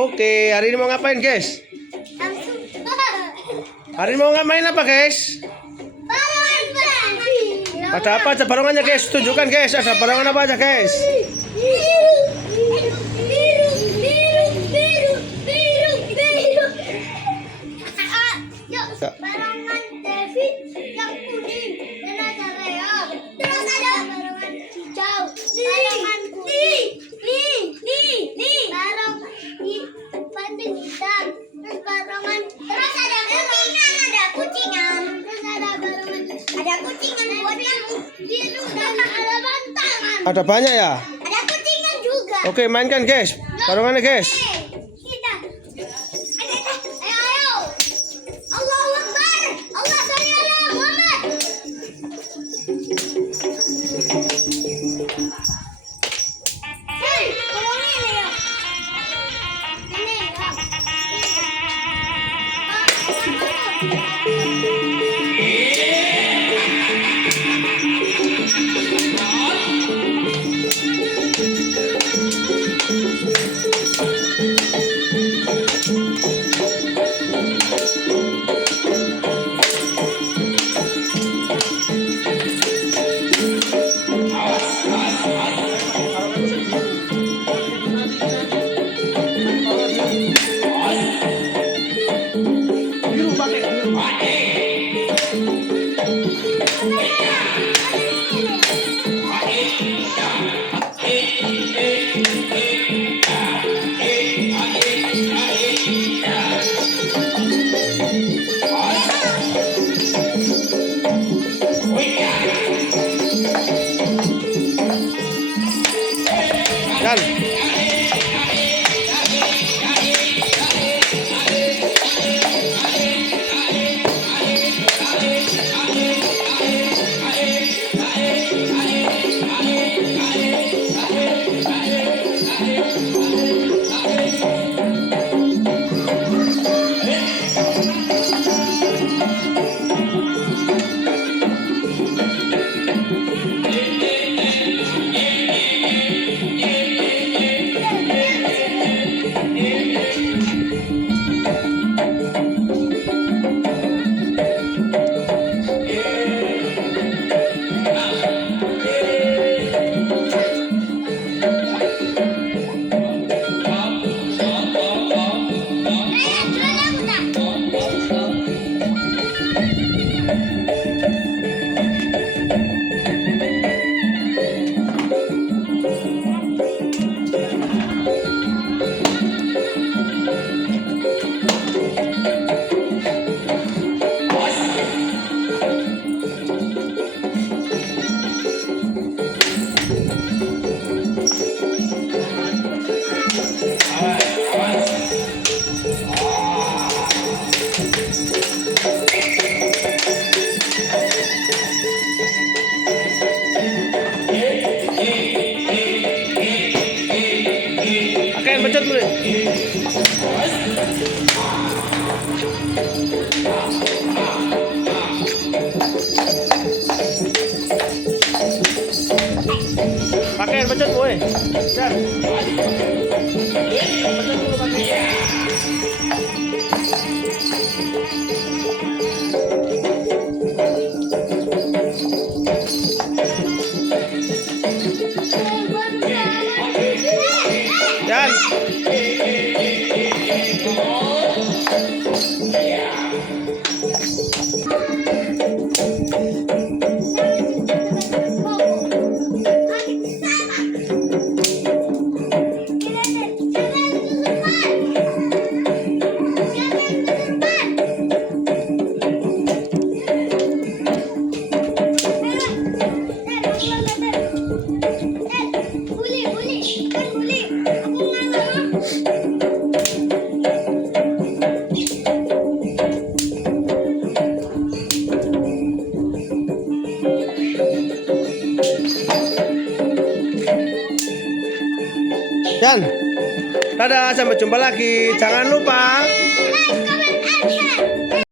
Oke, hari ini mau ngapain, guys? Hari ini mau ngapain apa, guys? Ada apa aja barongannya, guys? Tunjukkan, guys. Ada barongan apa aja, guys? Barongan David yang kuning dan ada Leo. Terus ada barongan hijau, barongan kuning, barongan banding hitam, terus barongan, terus ada kucingan, terus ada barongan, ada kucingan buat yang biru dan ada bantangan. Ada banyak ya? Ada kucingan juga. Oke, mainkan, guys. Barongannya, guys. Kita. Ayo. Allahu Akbar. Allah sholli ala Muhammad. Hei, tolong ini ya. Ini Biru pakai biru. Dan pakai pencet dulu. Pakai pencet, boy. Dan pencet dulu pakai. Dan dadah, sampai jumpa lagi. Jangan lupa